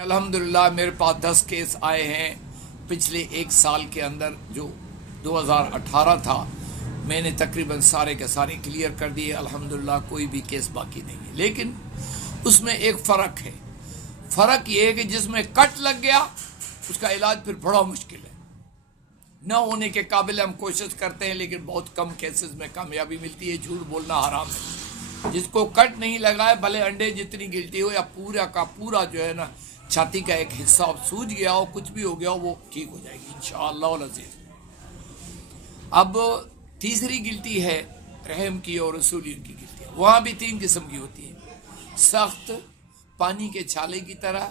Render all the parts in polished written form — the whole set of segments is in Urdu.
الحمدللہ میرے پاس 10 کیس آئے ہیں پچھلے ایک سال کے اندر، جو 2018 تھا میں نے تقریباً سارے کے سارے کلیئر کر دیے الحمدللہ، کوئی بھی کیس باقی نہیں ہے۔ لیکن اس میں ایک فرق ہے، فرق یہ ہے کہ جس میں کٹ لگ گیا اس کا علاج پھر بڑا مشکل ہے، نہ ہونے کے قابل ہم کوشش کرتے ہیں لیکن بہت کم کیسز میں کامیابی ملتی ہے۔ جھوٹ بولنا حرام ہے۔ جس کو کٹ نہیں لگا ہے، بھلے انڈے جتنی گلٹی ہو یا پورا کا پورا جو ہے نا چھاتی کا ایک حصہ سوج گیا ہو، کچھ بھی ہو گیا ہو، وہ ٹھیک ہو جائے گی انشاءاللہ العزیز۔ اب تیسری گلٹی ہے رحم کی اور رسولیوں کی گلٹی، وہاں بھی 3 قسم کی ہوتی ہے، سخت پانی کے چھالے کی طرح،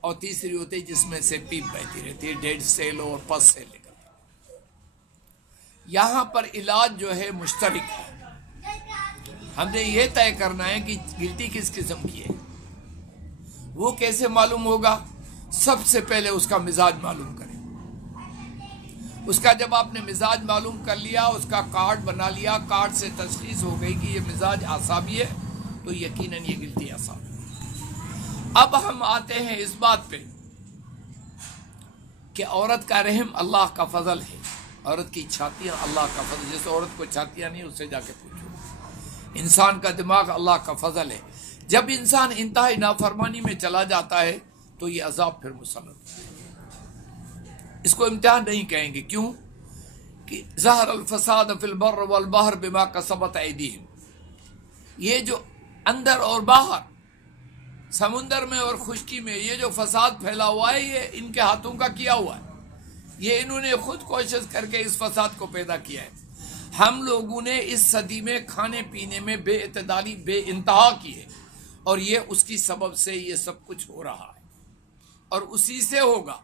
اور تیسری ہوتی ہے جس میں سے پیپ بہتی رہتی ہے، ڈیڈ سیل اور پس سیل نکلتی ہے۔ یہاں پر علاج جو ہے مشترک ہے، ہم نے یہ طے کرنا ہے کہ گلٹی کس قسم کی ہے۔ وہ کیسے معلوم ہوگا؟ سب سے پہلے اس کا مزاج معلوم کریں۔ اس کا جب آپ نے مزاج معلوم کر لیا، اس کا کارڈ بنا لیا، کارڈ سے تشخیص ہو گئی کہ یہ مزاج اعصابی ہے، تو یقیناً یہ گلٹی اعصابی ہے۔ اب ہم آتے ہیں اس بات پہ کہ عورت کا رحم اللہ کا فضل ہے، عورت کی چھاتیاں اللہ کا فضل، جس عورت کو چھاتیاں نہیں اس سے جا کے پوچھو۔ انسان کا دماغ اللہ کا فضل ہے۔ جب انسان انتہائی نافرمانی میں چلا جاتا ہے تو یہ عذاب پھر مسلط ہے۔ اس کو امتحان نہیں کہیں گے، کیوں کہ ظہر الفساد فی البر والبحر بما کسبت ایدیہم، یہ جو اندر اور باہر، سمندر میں اور خشکی میں یہ جو فساد پھیلا ہوا ہے، یہ ان کے ہاتھوں کا کیا ہوا ہے، یہ انہوں نے خود کوشش کر کے اس فساد کو پیدا کیا ہے۔ ہم لوگوں نے اس صدی میں کھانے پینے میں بے اعتدالی بے انتہا کی ہے، اور یہ اس کی سبب سے یہ سب کچھ ہو رہا ہے اور اسی سے ہوگا۔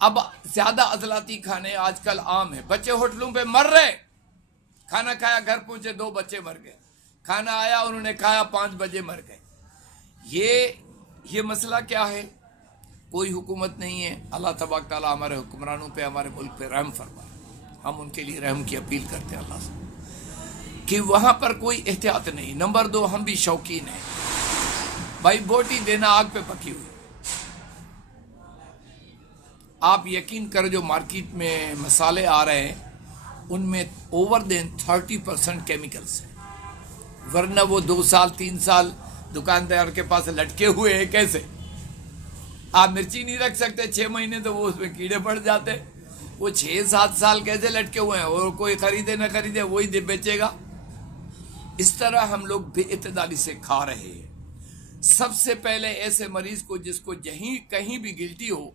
اب زیادہ عضلاتی کھانے آج کل عام ہیں، بچے ہوٹلوں پہ مر رہے، کھانا کھایا گھر پہنچے 2 بچے مر گئے، کھانا آیا انہوں نے کھایا 5 بجے مر گئے۔ یہ مسئلہ کیا ہے؟ کوئی حکومت نہیں ہے۔ اللہ تبارک تعالیٰ ہمارے حکمرانوں پہ، ہمارے ملک پہ رحم فرمائے۔ ہم ان کے لیے رحم کی اپیل کرتے ہیں اللہ سے کہ وہاں پر کوئی احتیاط نہیں۔ نمبر 2، ہم بھی شوقین ہیں بھائی، بوٹی دینا آگ پہ پکی ہوئی۔ آپ یقین کر، جو مارکیٹ میں مسالے آ رہے ہیں ان میں اوور دین 30% کیمیکلز ہیں، ورنہ وہ 2 سال 3 سال دکاندار کے پاس لٹکے ہوئے ہیں۔ کیسے آپ مرچی نہیں رکھ سکتے 6 مہینے، تو وہ اس میں کیڑے پڑ جاتے، وہ 6-7 سال کیسے لٹکے ہوئے ہیں، اور کوئی خریدے نہ خریدے وہی بیچے گا۔ اس طرح ہم لوگ بے اعتدالی سے کھا رہے ہیں۔ سب سے پہلے ایسے مریض کو جس کو کہیں بھی گلٹی ہو،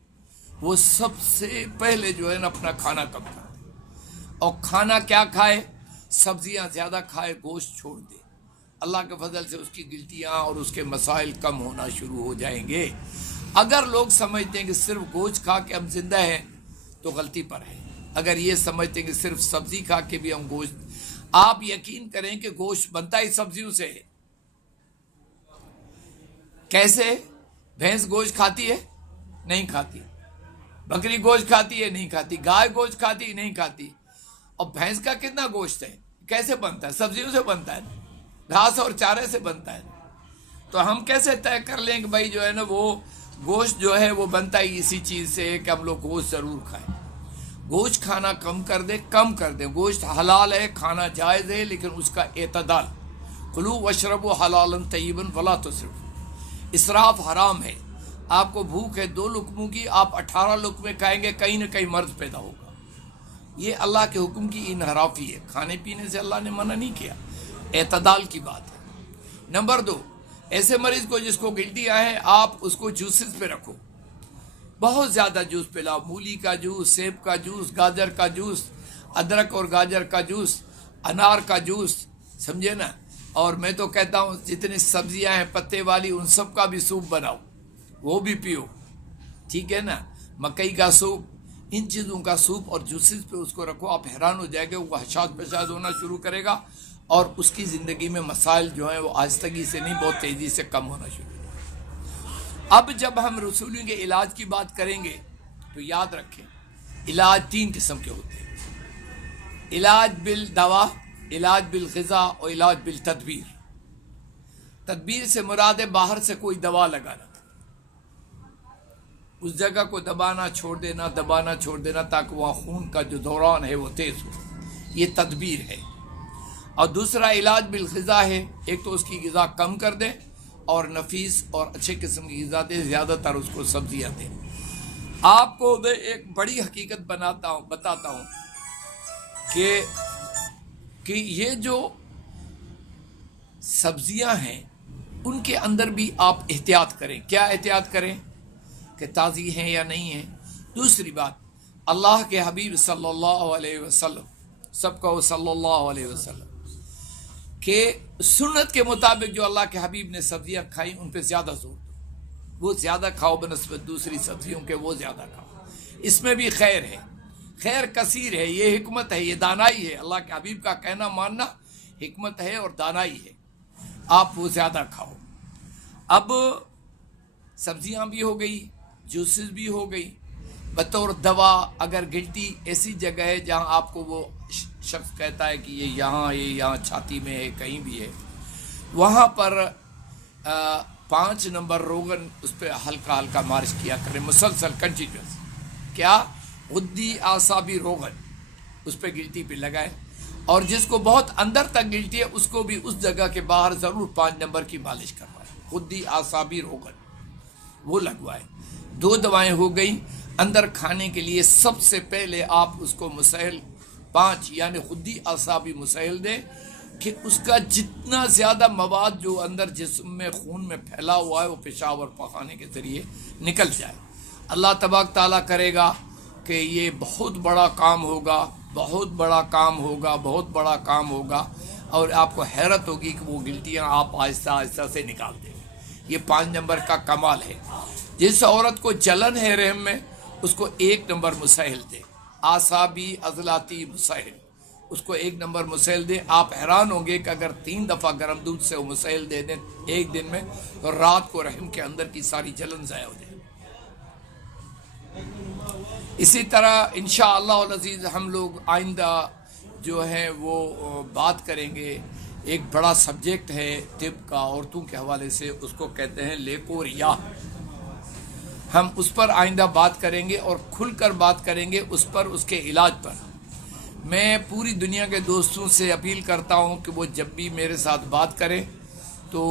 وہ سب سے پہلے جو ہے نا اپنا کھانا کم کرے، اور کھانا کیا کھائے؟ سبزیاں زیادہ کھائے، گوشت چھوڑ دے۔ اللہ کے فضل سے اس کی گلٹیاں اور اس کے مسائل کم ہونا شروع ہو جائیں گے۔ اگر لوگ سمجھتے ہیں کہ صرف گوشت کھا کے ہم زندہ ہیں تو غلطی پر ہے۔ اگر یہ سمجھتے ہیں کہ صرف سبزی کھا کے بھی ہم گوشت، آپ یقین کریں کہ گوشت بنتا ہی سبزیوں سے ہے۔ کیسے؟ بھینس گوشت کھاتی ہے؟ نہیں کھاتی۔ بکری گوشت کھاتی ہے؟ نہیں کھاتی۔ گائے گوشت کھاتی ہے؟ نہیں کھاتی۔ اور بھینس کا کتنا گوشت ہے؟ کیسے بنتا ہے؟ سبزیوں سے بنتا ہے، گھاس اور چارے سے بنتا ہے۔ تو ہم کیسے طے کر لیں کہ بھائی جو ہے نا وہ گوشت جو ہے وہ بنتا ہی اسی چیز سے ہے کہ ہم لوگ گوشت ضرور کھائیں؟ گوشت کھانا کم کر دیں۔ گوشت حلال ہے، کھانا جائز ہے، لیکن اس کا اعتدال۔ کلوا واشربوا حلالا طیبا ولا تسرفوا، اسراف حرام ہے۔ آپ کو بھوک ہے 2 لقموں کی، آپ 18 لقمے کھائیں گے، کہیں نہ کہیں مرض پیدا ہوگا۔ یہ اللہ کے حکم کی انحرافی ہے۔ کھانے پینے سے اللہ نے منع نہیں کیا، اعتدال کی بات ہے۔ نمبر 2، ایسے مریض کو جس کو گلٹی آئے، آپ اس کو جوسز پہ رکھو، بہت زیادہ جوس پلاؤ، مولی کا جوس، سیب کا جوس، گاجر کا جوس، ادرک اور گاجر کا جوس، انار کا جوس، سمجھے نا۔ اور میں تو کہتا ہوں جتنی سبزیاں ہیں پتے والی ان سب کا بھی سوپ بناؤ، وہ بھی پیو، ٹھیک ہے نا۔ مکئی کا سوپ، ان چیزوں کا سوپ اور جوسز پہ اس کو رکھو، آپ حیران ہو جائے گے، وہ حشاد پشاد ہونا شروع کرے گا، اور اس کی زندگی میں مسائل جو ہیں وہ آہستگی سے نہیں بہت تیزی سے کم ہونا شروع ہو۔ اب جب ہم رسولیوں کے علاج کی بات کریں گے تو یاد رکھیں، علاج 3 قسم کے ہوتے ہیں: علاج بالدوا، علاج بالغذا، اور علاج بالتدبیر۔ تدبیر سے مراد ہے باہر سے کوئی دوا لگانا، اس جگہ کو دبانا چھوڑ دینا تاکہ وہاں خون کا جو دوران ہے وہ تیز ہو. یہ تدبیر ہے. اور دوسرا علاج بالغذا ہے. ایک تو اس کی غذا کم کر دیں اور نفیس اور اچھے قسم کی غذا دیں، زیادہ تر اس کو سبزیاں دیں. آپ کو میں ایک بڑی حقیقت بتاتا ہوں کہ یہ جو سبزیاں ہیں ان کے اندر بھی آپ احتیاط کریں. کیا احتیاط کریں؟ کہ تازی ہیں یا نہیں ہیں. دوسری بات، اللہ کے حبیب صلی اللہ علیہ وسلم، سب کہو صلی اللہ علیہ وسلم، کہ سنت کے مطابق جو اللہ کے حبیب نے سبزیاں کھائیں ان پہ زیادہ زور دو. وہ زیادہ کھاؤ بنسبت دوسری سبزیوں کے، وہ زیادہ کھاؤ. اس میں بھی خیر ہے، خیر کثیر ہے. یہ حکمت ہے، یہ دانائی ہے. اللہ کے حبیب کا کہنا ماننا حکمت ہے اور دانائی ہے. آپ وہ زیادہ کھاؤ. اب سبزیاں بھی ہو گئی، جوسز بھی ہو گئی. بطور دوا اگر گلٹی ایسی جگہ ہے جہاں آپ کو وہ شخص کہتا ہے کہ یہ یہاں چھاتی میں ہے، کہیں بھی ہے، وہاں پر 5 نمبر روغن اس پہ ہلکا ہلکا مالش کیا کریں، مسلسل کنٹینیوس. کیا؟ غدی اعصابی روغن اس پہ گلٹی پہ لگائیں. اور جس کو بہت اندر تک گلٹی ہے اس کو بھی اس جگہ کے باہر ضرور 5 نمبر کی مالش کروائیں. غدی اعصابی روغن وہ لگوائیں. 2 دوائیں ہو گئیں. اندر کھانے کے لیے سب سے پہلے آپ اس کو مسحل 5 یعنی غدی اعصابی مسحل دیں کہ اس کا جتنا زیادہ مواد جو اندر جسم میں خون میں پھیلا ہوا ہے وہ پیشاب اور پخانے کے ذریعے نکل جائے. اللہ تبارک تعالیٰ کرے گا کہ یہ بہت بڑا کام ہوگا، بہت بڑا کام ہوگا اور آپ کو حیرت ہوگی کہ وہ گلٹیاں آپ آہستہ آہستہ سے نکال دیں. یہ 5 نمبر کا کمال ہے. جس عورت کو جلن ہے رحم میں اس کو 1 نمبر مسحل دے، اعصابی عضلاتی مسحل، اس کو 1 نمبر مسحل دے. آپ حیران ہوں گے کہ اگر 3 دفعہ گرم دودھ سے وہ مسحل دے دیں ایک دن میں تو رات کو رحم کے اندر کی ساری جلن ضائع ہو جائے. اسی طرح انشاءاللہ العزیز ہم لوگ آئندہ جو ہے وہ بات کریں گے. ایک بڑا سبجیکٹ ہے طب کا عورتوں کے حوالے سے، اس کو کہتے ہیں لیکوریا. ہم اس پر آئندہ بات کریں گے اور کھل کر بات کریں گے اس پر، اس کے علاج پر. میں پوری دنیا کے دوستوں سے اپیل کرتا ہوں کہ وہ جب بھی میرے ساتھ بات کریں تو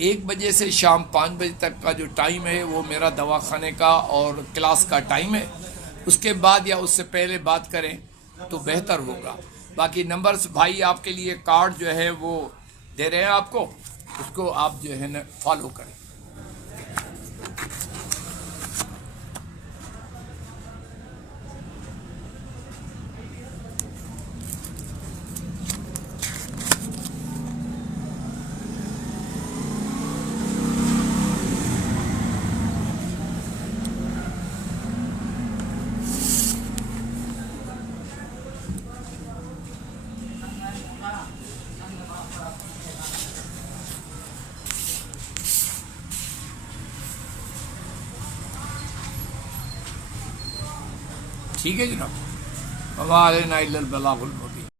1 بجے سے شام 5 بجے تک کا جو ٹائم ہے وہ میرا دواخانے کا اور کلاس کا ٹائم ہے. اس کے بعد یا اس سے پہلے بات کریں تو بہتر ہوگا. باقی نمبرز بھائی آپ کے لیے کارڈ جو ہے وہ دے رہے ہیں آپ کو، اس کو آپ جو ہے نا فالو کریں. ٹھیک ہے جناب. وما علینا الا البلاغ المبین.